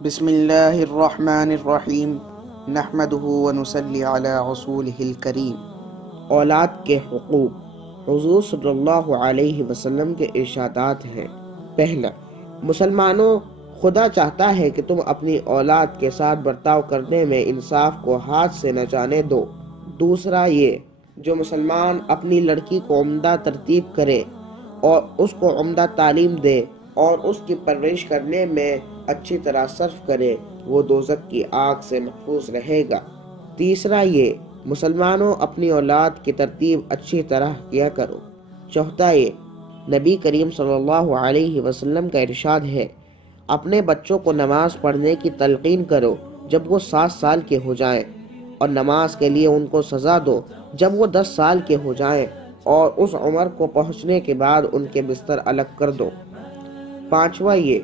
بسم اللہ الرحمن الرحیم نحمدہ ونصلی علی رسولہ الکریم۔ اولاد کے حقوق۔ حضور صلی اللہ علیہ وسلم کے ارشادات ہیں۔ پہلا، مسلمانوں، خدا چاہتا ہے کہ تم اپنی اولاد کے ساتھ برتاؤ کرنے میں انصاف کو ہاتھ سے نہ جانے دو۔ دوسرا یہ، جو مسلمان اپنی لڑکی کو عمدہ ترتیب کرے اور اس کو عمدہ تعلیم دے اور اس کی پرورش کرنے میں اچھی طرح صرف کرے، وہ دوزخ کی آگ سے محفوظ رہے گا۔ تیسرا یہ، مسلمانوں، اپنی اولاد کی ترتیب اچھی طرح کیا کرو۔ چوتھا یہ، نبی کریم صلی اللہ علیہ وسلم کا ارشاد ہے، اپنے بچوں کو نماز پڑھنے کی تلقین کرو جب وہ 7 سال کے ہو جائیں، اور نماز کے لیے ان کو سزا دو جب وہ 10 سال کے ہو جائیں، اور اس عمر کو پہنچنے کے بعد ان کے بستر الگ کر دو۔ پانچواں یہ،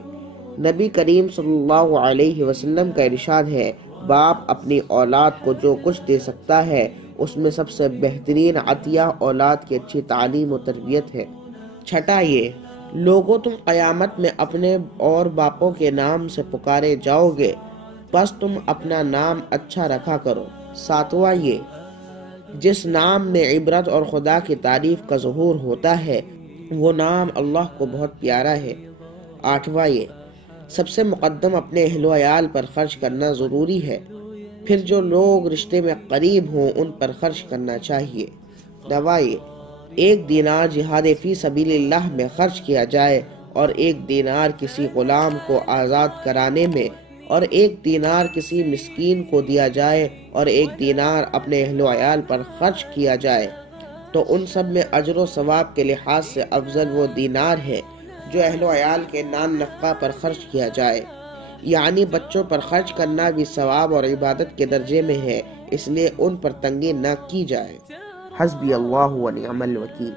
نبی کریم صلی اللہ علیہ وسلم کا ارشاد ہے، باپ اپنی اولاد کو جو کچھ دے سکتا ہے اس میں سب سے بہترین عطیہ اولاد کی اچھی تعلیم و تربیت ہے۔ چھٹا یہ، لوگوں، تم قیامت میں اپنے اور باپوں کے نام سے پکارے جاؤ گے، بس تم اپنا نام اچھا رکھا کرو۔ ساتواں یہ، جس نام میں عبرت اور خدا کی تعریف کا ظہور ہوتا ہے وہ نام اللہ کو بہت پیارا ہے۔ آٹھواں یہ، سب سے مقدم اپنے اہل و عیال پر خرچ کرنا ضروری ہے، پھر جو لوگ رشتے میں قریب ہوں ان پر خرچ کرنا چاہیے۔ نواں یہ، 1 دینار جہاد فی سبیل اللہ میں خرچ کیا جائے، اور 1 دینار کسی غلام کو آزاد کرانے میں، اور 1 دینار کسی مسکین کو دیا جائے، اور 1 دینار اپنے اہل و عیال پر خرچ کیا جائے، تو ان سب میں اجر و ثواب کے لحاظ سے افضل وہ دینار ہے جو اہل و عیال کے نان نفقہ پر خرچ کیا جائے، یعنی بچوں پر خرچ کرنا بھی ثواب اور عبادت کے درجے میں ہے، اس لیے ان پر تنگی نہ کی جائے۔ حسبی اللہ و نعم الوکیل۔